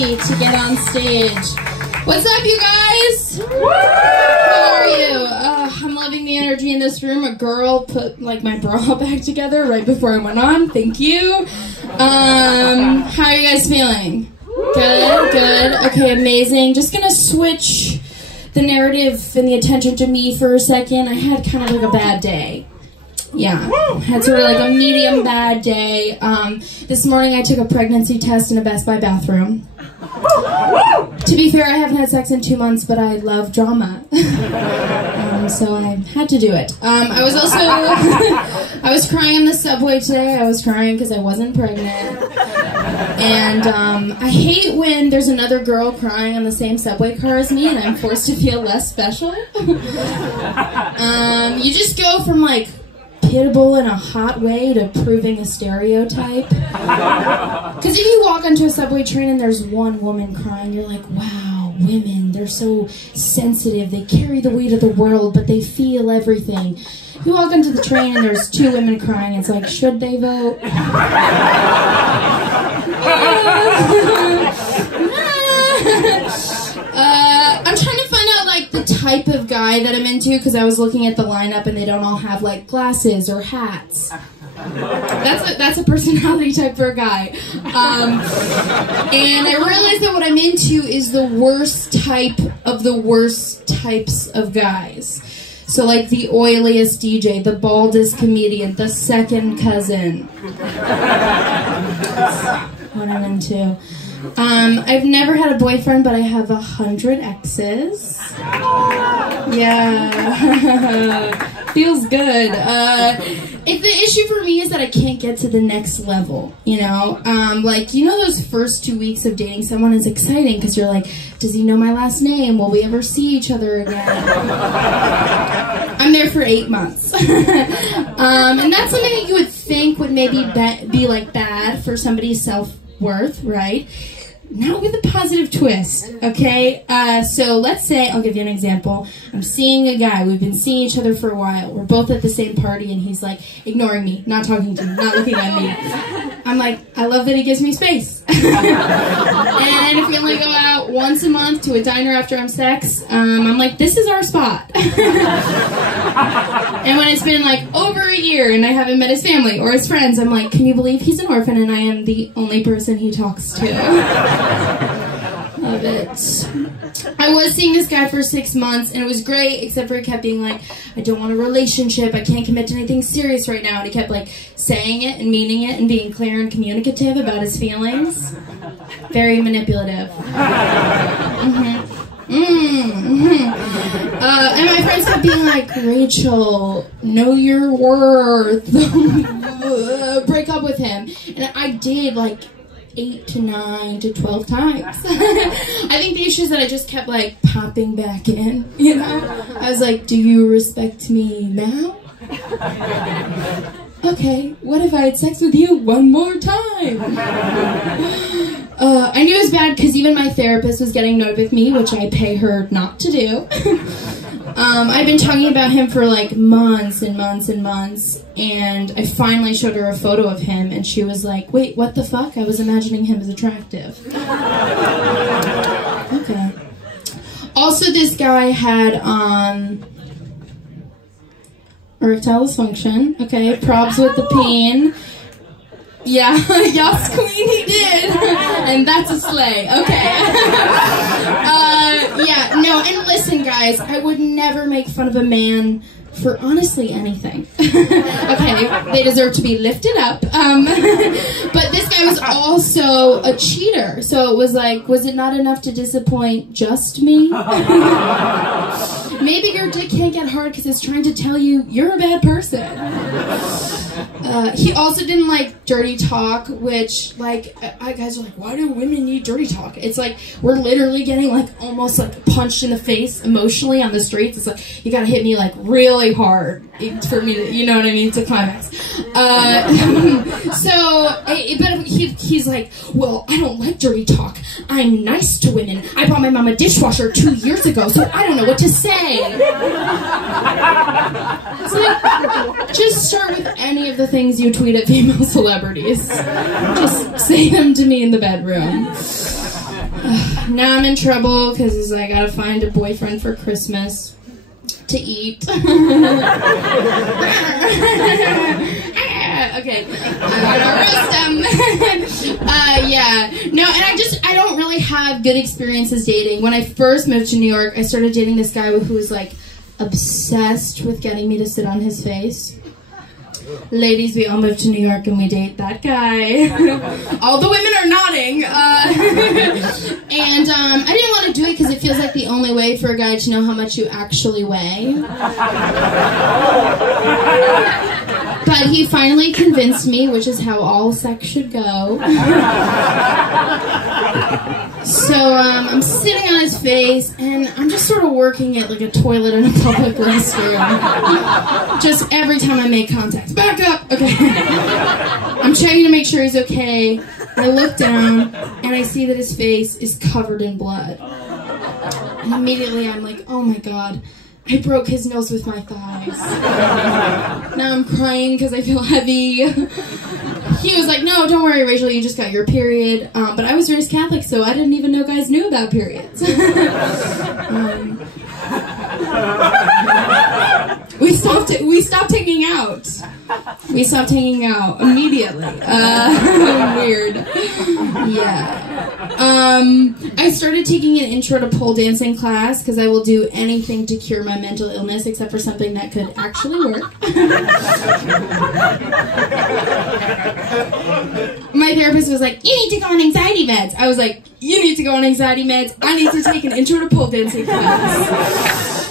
ready to get on stage. What's up, you guys? How are you? I'm loving the energy in this room. A girl put like my bra back together right before I went on. Thank you. How are you guys feeling? Good, good. Okay, amazing. Just gonna switch the narrative and the attention to me for a second. I had kind of like a bad day. Yeah, had sort of like a medium bad day. This morning I took a pregnancy test in a Best Buy bathroom. To be fair, I haven't had sex in 2 months, but I love drama. So I had to do it. I was also, I was crying on the subway today. I was crying because I wasn't pregnant. And I hate when there's another girl crying on the same subway car as me and I'm forced to feel less special. You just go from like pitiable in a hot way to proving a stereotype. Because if you walk onto a subway train and there's one woman crying, you're like, wow, women, they're so sensitive. They carry the weight of the world, but they feel everything. You walk onto the train and there's 2 women crying. It's like, should they vote? I'm trying to find out like the type of guy that I'm into because I was looking at the lineup and they don't all have like glasses or hats. That's a personality type for a guy. And I realized that what I'm into is the worst type of the worst types of guys. So like the oiliest DJ, the baldest comedian, the second cousin. That's what I'm into. I've never had a boyfriend, but I have 100 exes. Yeah. Feels good. The issue for me is that I can't get to the next level, you know? Like, you know those first 2 weeks of dating someone is exciting because you're like, does he know my last name? Will we ever see each other again? I'm there for 8 months. And that's something that you would think would maybe be like bad for somebody's self-worth, right? Not with a positive twist, okay? So let's say, I'll give you an example. I'm seeing a guy. We've been seeing each other for a while. We're both at the same party, and he's like ignoring me, not talking to me, not looking at me. I'm like, I love that he gives me space. And if we only go out once a month to a diner after sex, I'm like, this is our spot. And when it's been like over a year and I haven't met his family or his friends, I'm like, can you believe he's an orphan and I am the only person he talks to? Love it. I was seeing this guy for 6 months and it was great, except for he kept being like, I don't want a relationship, I can't commit to anything serious right now. And he kept like saying it and meaning it and being clear and communicative about his feelings. Very manipulative. And my friends kept being like, Rachel, know your worth. Break up with him. And I did like 8 to 9 to 12 times. I think the issue is that I just kept like popping back in, you know? I was like, do you respect me now? Okay, what if I had sex with you one more time? I knew it was bad because even my therapist was getting annoyed with me, which I pay her not to do. I've been talking about him for like months and months and months, and I finally showed her a photo of him, and she was like, wait, what the fuck? I was imagining him as attractive. Okay. Also, this guy had, erectile dysfunction. Okay, probs with the peen. Yeah, yes, queen, he did. And that's a slay. Okay. Yeah, no, and listen, guys, I would never make fun of a man for honestly anything. Okay, they deserve to be lifted up. But this guy was also a cheater. So it was like, was it not enough to disappoint just me? Maybe your dick can't get hard because it's trying to tell you you're a bad person. He also didn't like dirty talk, which, like, guys are like, why do women need dirty talk? It's like, we're literally getting, like, almost, like, punched in the face emotionally on the streets. It's like, you gotta hit me, like, really hard for me to, you know what I mean, to climax. But he's like, well, I don't like dirty talk. I'm nice to women. I bought my mom a dishwasher 2 years ago, so I don't know what to say. It's like, just start with any of the things you tweet at female celebrities. Just say them to me in the bedroom. Now I'm in trouble because I gotta find a boyfriend for Christmas to eat. Okay, I'm gonna roast them. Yeah, no, and I don't really have good experiences dating. When I first moved to New York, I started dating this guy who was like obsessed with getting me to sit on his face. Ladies, we all moved to New York and we date that guy. All the women are nodding. And I didn't want to do it because it feels like the only way for a guy to know how much you actually weigh. But he finally convinced me, which is how all sex should go. So I'm sitting on his face, and I'm just sort of working it like a toilet in a public restroom. Just every time I make contact. Back up! Okay. I'm checking to make sure he's okay. I look down, and I see that his face is covered in blood. And immediately I'm like, oh my god. I broke his nose with my thighs. Now I'm crying because I feel heavy. He was like, no, don't worry, Rachel, you just got your period. But I was raised Catholic, so I didn't even know guys knew about periods. We stopped hanging out. We stopped hanging out immediately. Weird. Yeah. I started taking an intro to pole dancing class because I will do anything to cure my mental illness except for something that could actually work. My therapist was like, you need to go on anxiety meds. I was like, you need to go on anxiety meds. I need to take an intro to pole dancing class.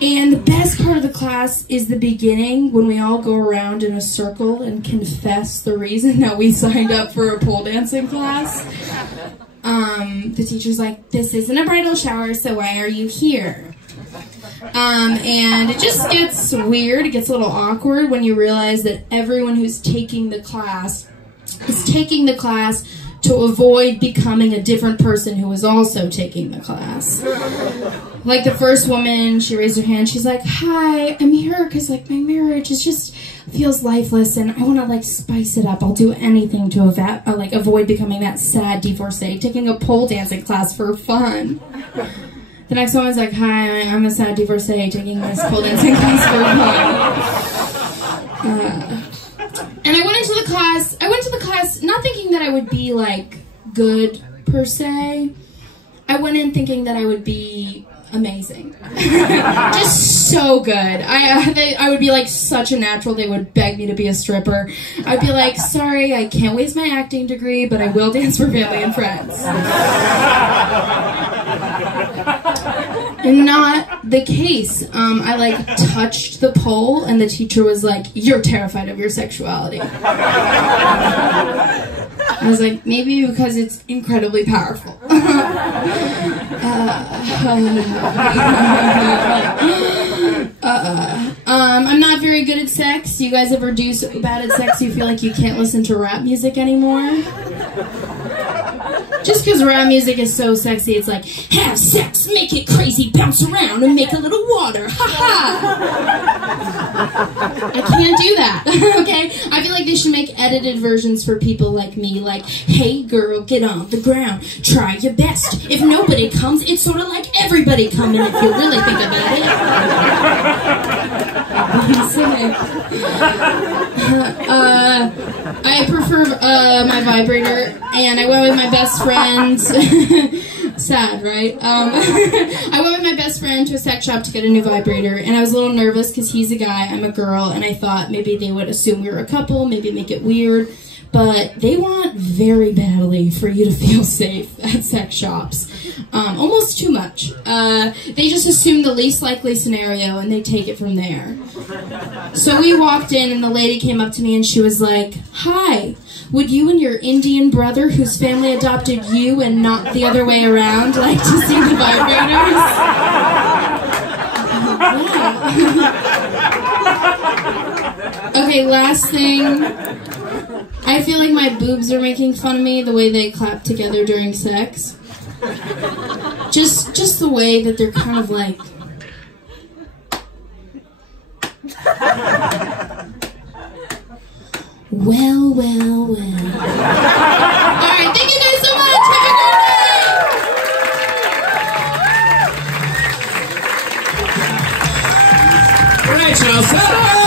And the best part of the class is the beginning when we all go around in a circle and confess the reason that we signed up for a pole dancing class. The teacher's like, this isn't a bridal shower, so why are you here? And it just gets weird, it gets a little awkward when you realize that everyone who's taking the class is taking the class to avoid becoming a different person who is also taking the class. Like the first woman, she raised her hand, she's like, hi, I'm here because like my marriage is just feels lifeless and I want to like spice it up. I'll do anything to avoid becoming that sad divorcee, taking a pole dancing class for fun. The next woman's like, hi, I'm a sad divorcee taking this pole dancing class for fun. And I went into the class not thinking that I would be like good per se. I went in thinking that I would be amazing. Just so good. I would be like such a natural. They would beg me to be a stripper. I'd be like, sorry, I can't waste my acting degree, but I will dance for family and friends. And not the case. I like touched the pole and the teacher was like, you're terrified of your sexuality. I was like, maybe because it's incredibly powerful. I'm not very good at sex. You guys ever do so bad at sex you feel like you can't listen to rap music anymore? Just because rap music is so sexy, it's like, have sex, make it crazy, bounce around, and make a little water, ha-ha! I can't do that, okay? I feel like they should make edited versions for people like me, like, hey girl, get on the ground, try your best. If nobody comes, it's sort of like everybody coming if you really think about it. I prefer my vibrator, and I went with my best friend. Sad, right? I went with my best friend to a sex shop to get a new vibrator, and I was a little nervous because he's a guy, I'm a girl, and I thought maybe they would assume we were a couple, maybe make it weird, but they want very badly for you to feel safe at sex shops. Almost too much. They just assume the least likely scenario, and they take it from there. So we walked in, and the lady came up to me, and she was like, hi. Would you and your Indian brother, whose family adopted you and not the other way around, like to see the vibrators? Okay, last thing. I feel like my boobs are making fun of me, the way they clap together during sex. Just the way that they're kind of like... Well, well, well. Alright, thank you guys so much! Have a good night! now, Sennott!